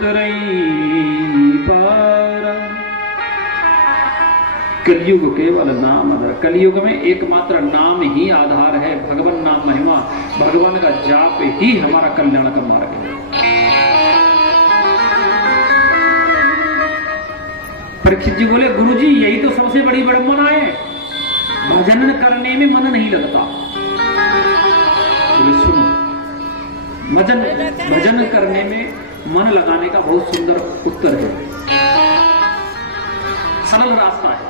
उतरई पारा। कलयुग केवल नाम आधार, कलयुग में एकमात्र नाम ही आधार है, भगवान नाम महिमा, भगवान का जाप ही हमारा कल्याण का मार्ग है। परीक्षित जी बोले गुरु जी यही तो सबसे बड़ी विडंबना है, भजन करने में मन नहीं लगता। बोले सुनो, भजन करने में मन लगाने का बहुत सुंदर उत्तर है, सरल रास्ता है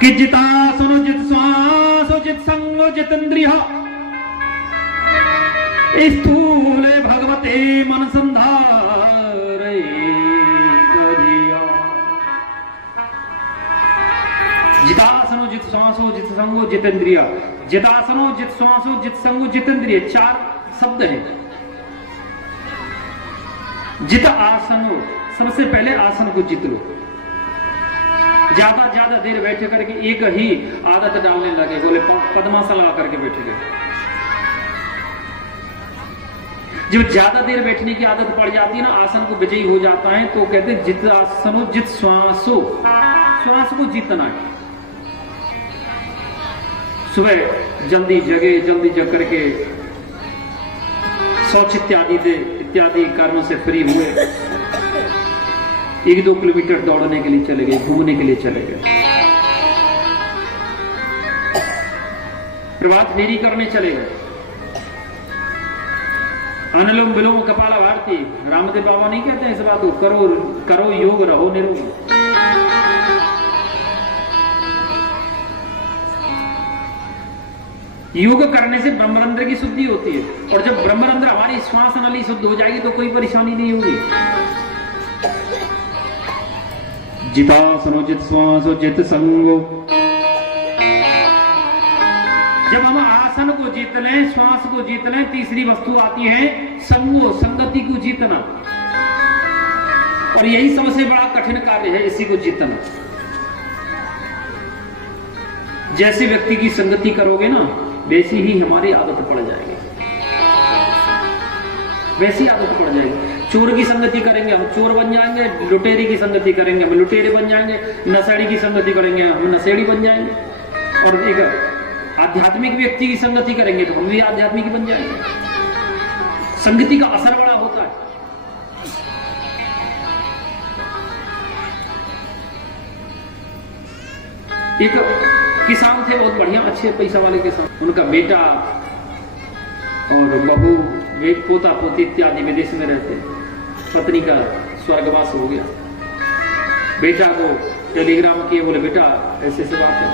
कि जिता सुनो जित श्वासो जित संगो जितेंद्रिय स्थूल भगवते मन संधारे गरिया। जितासनो जित श्वासो जित संगो जितेंद्रिय, जितासनो जित श्वासो जित संगो जितेंद्रिय, चार शब्द हैं। जित आसनो, सबसे पहले आसन को जीत लो, ज्यादा देर बैठे करके एक ही आदत डालने लगे, बोले पद्मासन लगा करके बैठे गए। जब ज्यादा देर बैठने की आदत पड़ जाती है ना, आसन को विजयी हो जाता है, तो कहते हैं जित आसनो जित श्वासो, श्वास को जीतना है। सुबह जल्दी जग करके शौच इत्यादि कर्मों से फ्री हुए, 1-2 किलोमीटर दौड़ने के लिए चले गए, घूमने के लिए चले गए, प्रभात फेरी करने चले गए, अनुलोम विलोम कपाला भारती। रामदेव बाबा नहीं कहते इस बात को, करो योग रहो निरोग। योग करने से ब्रह्मरंध्र की शुद्धि होती है, और जब ब्रह्मरंध्र हमारी श्वास नली शुद्ध हो जाएगी तो कोई परेशानी नहीं होगी। जितासनो जित श्वासो जित संगो, जब हम आसन को जीत लें, श्वास को जीत लें, तीसरी वस्तु आती है संगो, संगति को जीतना, और यही सबसे बड़ा कठिन कार्य है, इसी को जीतना। जैसे व्यक्ति की संगति करोगे ना, वैसी ही हमारी आदत पड़ जाएगी, वैसी आदत पड़ जाएगी। चोर की संगति करेंगे हम चोर बन जाएंगे, लुटेरे की संगति करेंगे हम लुटेरे बन जाएंगे, नशेड़ी की संगति करेंगे हम नशेड़ी बन जाएंगे, और एक आध्यात्मिक व्यक्ति की संगति करेंगे तो हम भी आध्यात्मिक बन जाएंगे। संगति का असर बड़ा होता है। एक किसान थे बहुत बढ़िया, अच्छे पैसा वाले किसान, उनका बेटा और बहू, वे पोता पोती इत्यादि विदेश में रहते, पत्नी का स्वर्गवास हो गया। बेटा को टेलीग्राम किए, बोले बेटा ऐसे बात है।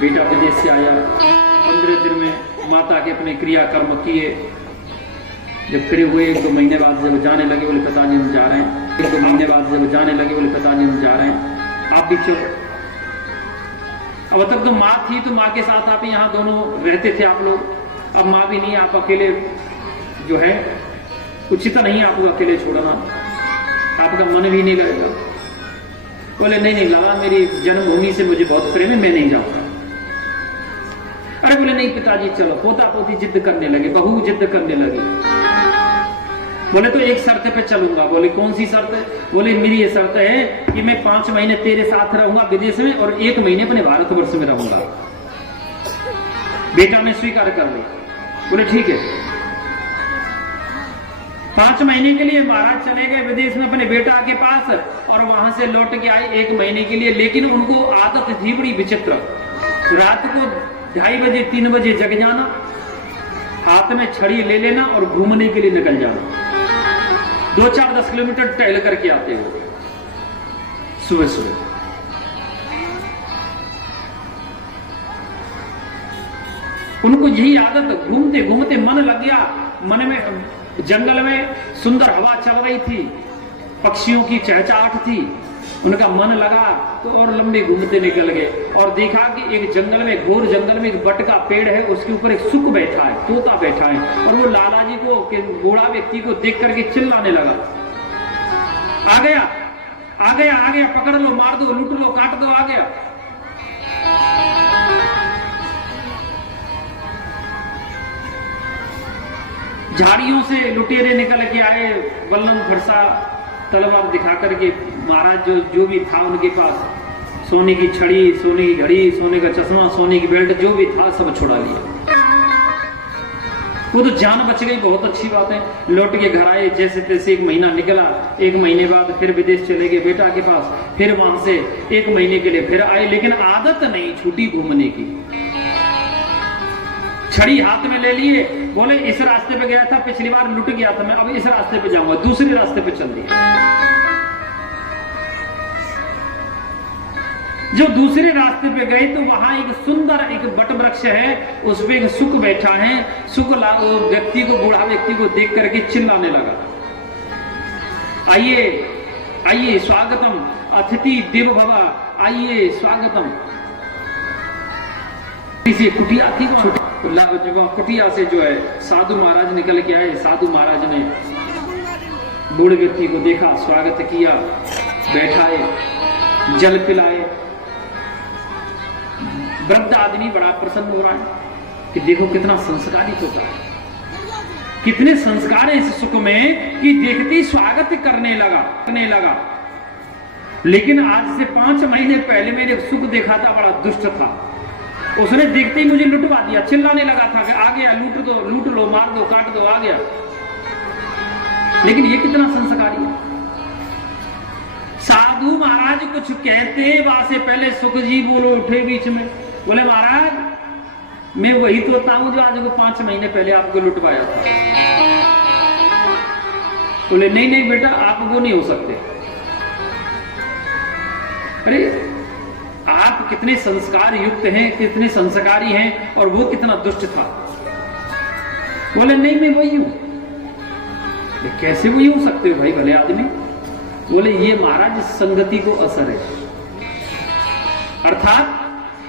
बेटा विदेश से आया, 15 दिन में माता के अपने क्रियाकर्म किए, जब फ्री हुए 1-2 महीने बाद जब जाने लगे, बोले पिताजी हम जा रहे हैं। 1-2 महीने बाद जब जाने लगे, बोले पिताजी हम जा रहे हैं, आप भी चलो। अब तक तो माँ थी, तो माँ के साथ आप यहाँ दोनों रहते थे आप लोग, अब माँ भी नहीं, आप अकेले जो है उचित नहीं आपको अकेले छोड़ना, आपका मन भी नहीं लगेगा। बोले नहीं लगा, मेरी जन्मभूमि से मुझे बहुत प्रेम है, मैं नहीं जाऊंगा। अरे बोले नहीं पिताजी चलो। पोता पोती जिद करने लगे, बहू जिद करने लगी। बोले तो एक शर्त पे चलूंगा। बोले कौन सी शर्त है? बोले मेरी ये शर्त है कि मैं 5 महीने तेरे साथ रहूंगा विदेश में और 1 महीने अपने भारतवर्ष में रहूंगा। बेटा ने स्वीकार कर लिया। बोले ठीक है। 5 महीने के लिए महाराज चले गए विदेश में अपने बेटा के पास और वहां से लौट के आए 1 महीने के लिए। लेकिन उनको आदत थी बड़ी विचित्र, रात को 2:30 बजे 3 बजे जग जाना, हाथ में छड़ी ले लेना और घूमने के लिए निकल जाना। 2-4-10 किलोमीटर टहल करके आते हो सुबह सुबह। उनको यही आदत, घूमते घूमते मन लग गया। मन में जंगल में सुंदर हवा चल रही थी, पक्षियों की चहचहाट थी, उनका मन लगा तो और लंबे घूमते निकल गए और देखा कि एक जंगल में, घोर जंगल में एक बट का पेड़ है, उसके ऊपर एक सुक बैठा है, तोता बैठा है। और वो लाला जी को, बूढ़ा व्यक्ति को देख करके चिल्लाने लगा, आ गया आ गया आ गया, पकड़ लो, मार दो, लूट लो, काट दो, आ गया। झाड़ियों से लुटेरे निकल के आए, बल्लम फरसा तलवार दिखा करके। महाराज जो भी था उनके पास, सोने की छड़ी, सोने की घड़ी, सोने का चश्मा, सोने की बेल्ट, जो भी था सब छुड़ा लिया। वो तो जान बच गई, बहुत अच्छी बात है। लौट के घर आए, जैसे तैसे 1 महीना निकला। 1 महीने बाद फिर विदेश चले गए बेटा के पास, फिर वहां से 1 महीने के लिए फिर आए, लेकिन आदत नहीं छूटी घूमने की। छड़ी हाथ में ले लिए, बोले इस रास्ते पे गया था, पिछली बार लुट गया था मैं, अब इस रास्ते पे जाऊंगा, दूसरे रास्ते पे चल दिया। जो दूसरे रास्ते पे गए तो वहां एक सुंदर एक बट वृक्ष है, उस पे एक सुक बैठा है। सुक व्यक्ति को, बूढ़ा व्यक्ति को देख करके चिल्लाने लगा, आइए आइए स्वागतम अतिथि देव भव, आइए स्वागतम। किसी कुटिया थी, कुटिया से जो है साधु महाराज निकल के आए। साधु महाराज ने बूढ़े व्यक्ति को देखा, स्वागत किया, बैठाए, जल पिलाए। वृद्ध आदमी बड़ा प्रसन्न हो रहा है कि देखो कितना संस्कारित होता है, कितने संस्कार है इस सुख में, कि देखते ही स्वागत करने लगा। लेकिन आज से 5 महीने पहले मैंने सुख देखा था, बड़ा दुष्ट था। उसने देखते ही मुझे लुटवा दिया, चिल्लाने लगा था कि आ गया, लूट लो, मार दो, काट दो, आ गया। लेकिन ये कितना संस्कारी है। साधु महाराज कुछ कहते वासे पहले सुख जी बोलो उठे बीच में, बोले महाराज मैं वही तो होता हूं जो आज को 5 महीने पहले आपको लुटवाया था। बोले नहीं बेटा, आप वो नहीं हो सकते। अरे आप कितने संस्कार युक्त हैं, कितने संस्कारी हैं, और वो कितना दुष्ट था। बोले नहीं मैं वही हूं। कैसे वही हो सकते हो भाई भले आदमी? बोले ये महाराज संगति को असर है। अर्थात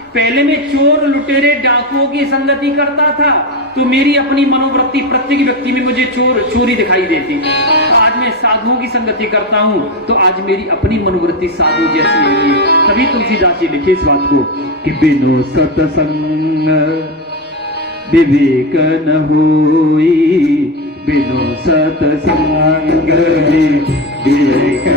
पहले मैं चोर, लुटेरे, डाकुओं की संगति करता था तो मेरी अपनी मनोवृत्ति प्रत्येक व्यक्ति में मुझे चोरी दिखाई देती। आज मैं साधुओं की संगति करता हूं तो आज मेरी अपनी मनोवृत्ति साधु जैसी होगी। तभी तुलसीदास जी लिखे इस बात को कि बिनु सत्संग विवेक न होई, बिनु सत्संग विवेक